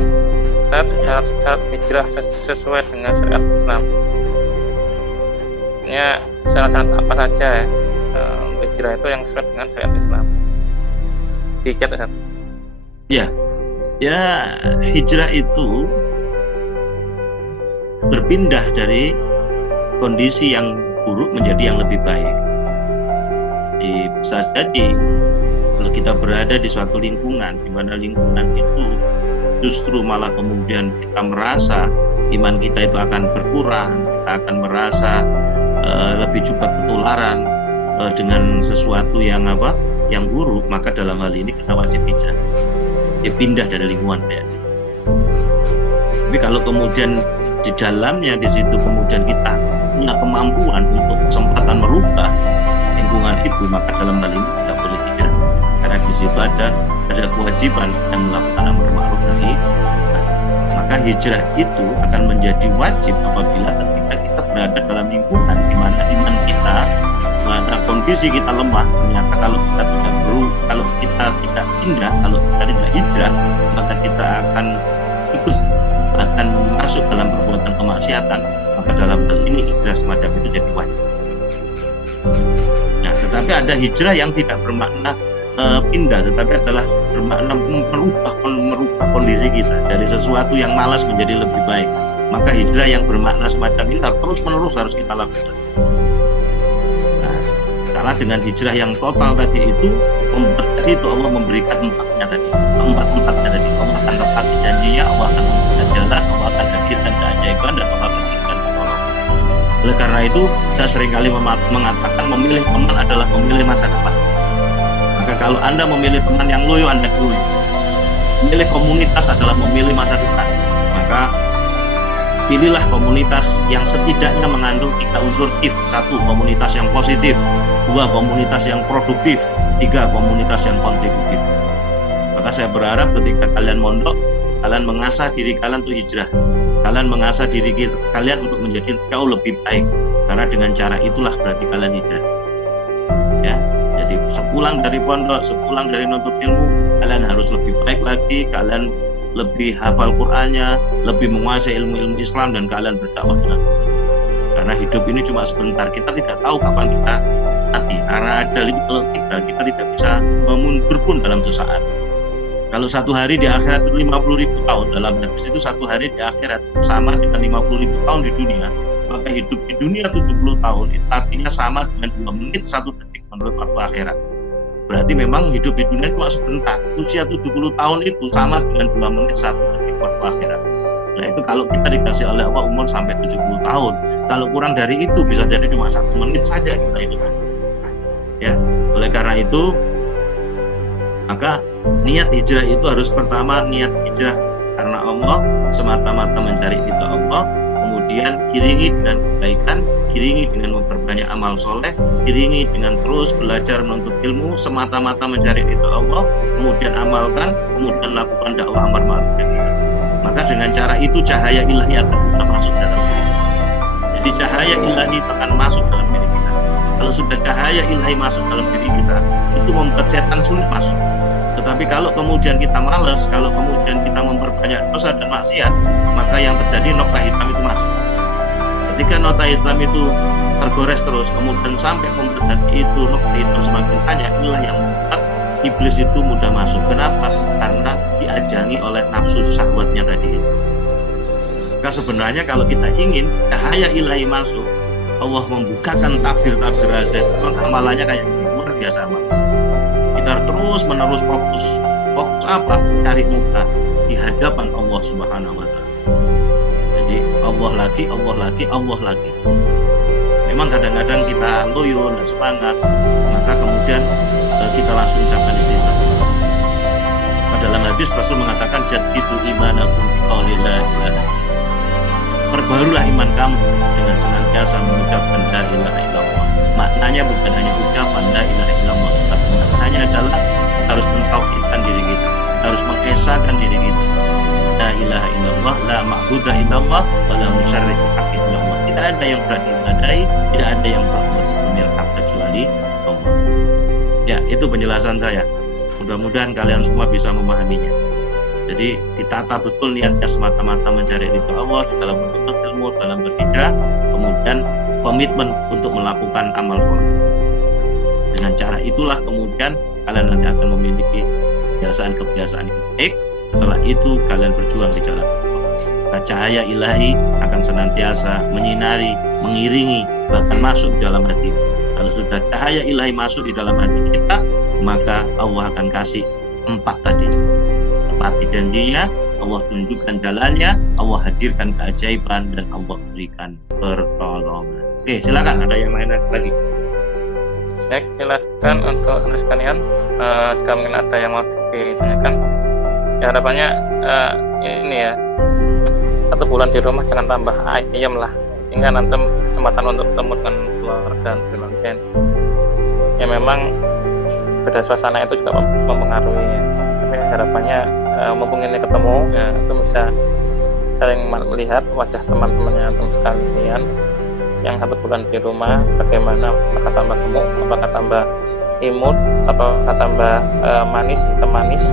syarat hijrah sesuai dengan syariat Islam. Ya, syarat-syarat apa saja ya hijrah itu yang sesuai dengan syariat Islam? Di chat Ustaz. Ya, hijrah itu berpindah dari kondisi yang buruk menjadi yang lebih baik. Bisa jadi kalau kita berada di suatu lingkungan di mana lingkungan itu justru malah kemudian kita merasa iman kita itu akan berkurang, kita akan merasa lebih cepat ketularan dengan sesuatu yang buruk, maka dalam hal ini kita wajib hijrah, pindah dari lingkungan kayak gitu. Tapi kalau kemudian di dalamnya di situ kemudian kita punya kemampuan untuk kesempatan merubah lingkungan itu, maka dalam hal ini tidak boleh hijrah, karena di situ ada kewajiban yang melakukan amar ma'ruf nahi. Maka hijrah itu akan menjadi wajib apabila ketika kita berada dalam lingkungan di mana iman kita, mana kondisi kita lemah. Ternyata kalau kita tidak pindah, kalau kita tidak hijrah, maka kita akan ikut bahkan masuk dalam perbuatan kemaksiatan. Maka dalam hal ini hijrah semacam itu jadi wajib. Nah, tetapi ada hijrah yang tidak bermakna pindah, tetapi adalah bermakna merubah kondisi kita dari sesuatu yang malas menjadi lebih baik. Maka hijrah yang bermakna semacam ini terus-menerus harus kita lakukan. Nah, karena dengan hijrah yang total tadi itu Allah memberikan empat-empatnya tadi. Allah akan tepati janjinya, Allah akan memberikan jalan, Allah akan hadirkan keajaiban, dan Allah akan berikan pertolongan. Oleh karena itu, saya seringkali mengatakan memilih teman adalah memilih masa depan. Maka kalau Anda memilih teman yang loyo, Anda loyo. Memilih komunitas adalah memilih masa depan. Maka pilihlah komunitas yang setidaknya mengandung 3 unsur if. 1, komunitas yang positif. 2, komunitas yang produktif. 3, komunitas yang kontributif. Maka saya berharap ketika kalian mondok, kalian mengasah diri kalian untuk hijrah. Kalian mengasah diri kalian untuk menjadi jauh lebih baik. Karena dengan cara itulah berarti kalian hijrah. Ya. Jadi sepulang dari pondok, sepulang dari nuntut ilmu, kalian harus lebih baik lagi, kalian lebih hafal Qur'annya, lebih menguasai ilmu-ilmu Islam, dan kalian berdakwah dengan khusyuk. Karena hidup ini cuma sebentar, kita tidak tahu kapan kita mati. Karena ajal itu kalau kita tidak bisa memundur pun dalam sesaat. Kalau satu hari di akhirat itu 50.000 tahun, dalam hadis itu satu hari di akhirat sama dengan 50.000 tahun di dunia. Maka hidup di dunia 70 tahun itu artinya sama dengan 2 menit 1 detik menurut waktu akhirat. Berarti memang hidup di dunia cuma sebentar. Usia 70 tahun itu sama dengan 2 menit 1 detik waktu akhirat. Nah itu kalau kita dikasih oleh Allah umur sampai 70 tahun. Kalau kurang dari itu bisa jadi cuma 1 menit saja kita hidup. Ya, oleh karena itu maka niat hijrah itu harus pertama niat hijrah karena Allah, semata-mata mencari ridha Allah. Kemudian iringi dengan kebaikan, iringi dengan memperbanyak amal soleh, iringi dengan terus belajar menuntut ilmu, semata-mata mencari ridha Allah, kemudian amalkan, kemudian lakukan dakwah amar ma'ruf nahi munkar. Maka dengan cara itu cahaya ilahi akan masuk dalam diri kita. Jadi cahaya ilahi akan masuk dalam diri kita. Kalau sudah cahaya ilahi masuk dalam diri kita, itu membuat setan sulit masuk. Tetapi kalau kemudian kita malas, kalau kemudian kita memperbanyak dosa dan maksiat, maka yang terjadi nokta hitam itu masuk. Ketika nokta hitam itu tergores terus, kemudian sampai membuat hati itu nokta hitam semakin banyak, inilah yang membuat iblis itu mudah masuk. Kenapa? Karena diajangi oleh nafsu syahwatnya tadi itu. Maka sebenarnya kalau kita ingin cahaya ilahi masuk, Allah membukakan tabir-tabir rahasia, amalannya kayak luar biasa banget. Kita terus menerus fokus apa? Cari muka di hadapan Allah Subhanahu wa Ta'ala. Jadi Allah lagi. Memang kadang-kadang kita loyo dan semangat, maka kemudian kita langsung ucapkan istighfar. Dalam hadis Rasul mengatakan jadidu imanakum biqauli la ilaha illallah. Perbarulah iman kamu dengan senantiasa mengucapkan la ilaha illallah. Maknanya bukan hanya ucapan la ilaha illallah, tapi maknanya adalah harus mentauhidkan diri kita, harus mengesahkan diri kita. La ilaha illallah, la ma'budu illallah, wa la musyarriku haqqi illallah. Tidak ada yang berhak diibadahi, tidak ada yang berhak menyembah kecuali Allah. Itu penjelasan saya. Mudah-mudahan kalian semua bisa memahaminya. Jadi ditata betul niatnya semata-mata mencari ridho Allah di dalam menuntut ilmu, dalam berhijrah, kemudian komitmen untuk melakukan amal soleh. Dengan cara itulah kemudian kalian nanti akan memiliki kebiasaan-kebiasaan yang baik. Setelah itu kalian berjuang di jalan Allah. Cahaya ilahi akan senantiasa menyinari, mengiringi, bahkan masuk di dalam hati. Kalau sudah cahaya ilahi masuk di dalam hati kita, maka Allah akan kasih 4 tadi. Tepati janjinya, Allah tunjukkan jalannya, Allah hadirkan keajaiban, dan Allah berikan pertolongan. Oke, silakan, ada yang lain lagi. Baik, silakan untuk teman sekalian, jika mungkin ada yang mau ditanyakan. Ya, harapannya ini ya, 1 bulan di rumah jangan tambah ayam lah, hingga nanti kesempatan untuk ketemu dengan keluarga dan keluarga. Ya memang beda suasana itu juga mempengaruhi ya. Tapi harapannya mumpung ini ketemu ya, itu bisa saling melihat wajah teman-temannya atau sekalian yang 1 bulan di rumah, bagaimana, apakah tambah gemuk, apakah tambah imut, apakah tambah manis, hitam manis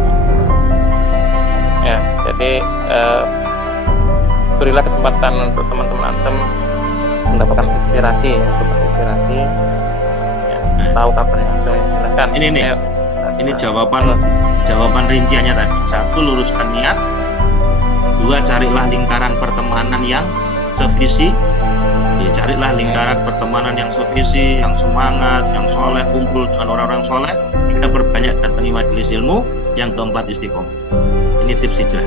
ya. Jadi berilah kesempatan untuk teman-teman antum mendapatkan inspirasi ya, inspirasi ya, tahu kabarnya antum ya. Silakan. Ini nih, ini jawaban rinciannya tadi. 1, luruskan niat. 2, carilah lingkaran pertemanan yang sevisi. Ya, carilah lingkaran pertemanan yang sevisi, yang semangat, yang soleh, kumpul dengan orang-orang soleh. Kita berbanyak datangi majelis ilmu. Yang keempat, istiqomah. Ini tips hijrah.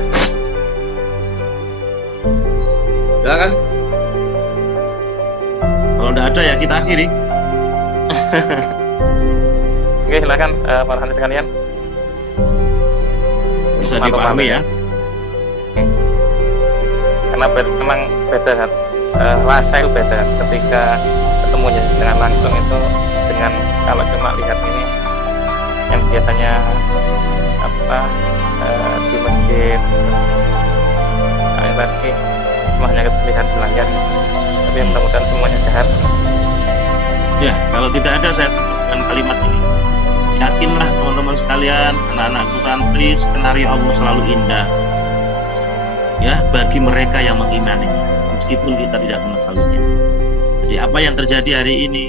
Silakan. Kalau tidak ada ya kita akhiri. Oke, silakan para hadirin sekalian. Bisa dipahami ya. Karena memang beda kan. Rasa itu beda ketika ketemunya dengan langsung itu dengan kalau cuma lihat ini yang biasanya di masjid tadi cuma hanya terlihat di layar, tapi mudah-mudahan semuanya sehat ya. Kalau tidak ada, saya tutup dengan kalimat ini. Yakinlah teman-teman sekalian, anak-anakku santri, skenario Allah selalu indah ya bagi mereka yang mengimaninya, meskipun kita tidak mengetahuinya. Jadi apa yang terjadi hari ini,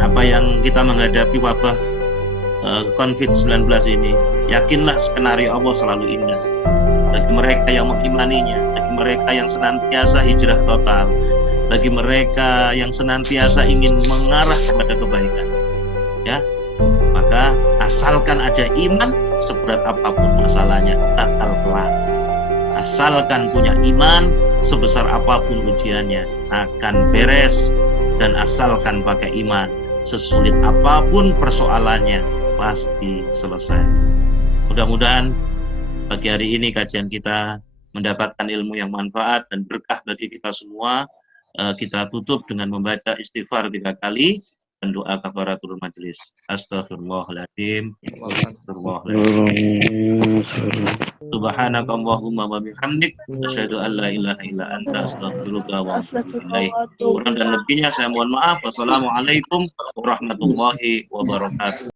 apa yang kita menghadapi wabah COVID-19 ini, yakinlah skenario Allah selalu indah bagi mereka yang mengimaninya, bagi mereka yang senantiasa hijrah total, bagi mereka yang senantiasa ingin mengarah kepada kebaikan ya. Maka asalkan ada iman, seberat apapun masalahnya bakal kelar. Asalkan punya iman, sebesar apapun ujiannya akan beres. Dan asalkan pakai iman, sesulit apapun persoalannya pasti selesai. Mudah-mudahan pagi hari ini kajian kita mendapatkan ilmu yang manfaat dan berkah bagi kita semua. Kita tutup dengan membaca istighfar 3 kali dan doa kafaratul majelis. Astaghfirullahaladzim. Subhanakallahumma wa bihamdik, asyhadu an la ilaha illa anta, astaghfiruka wa atubu ilaik. Kurang dan lebihnya saya mohon maaf. Wassalamualaikum warahmatullahi wabarakatuh.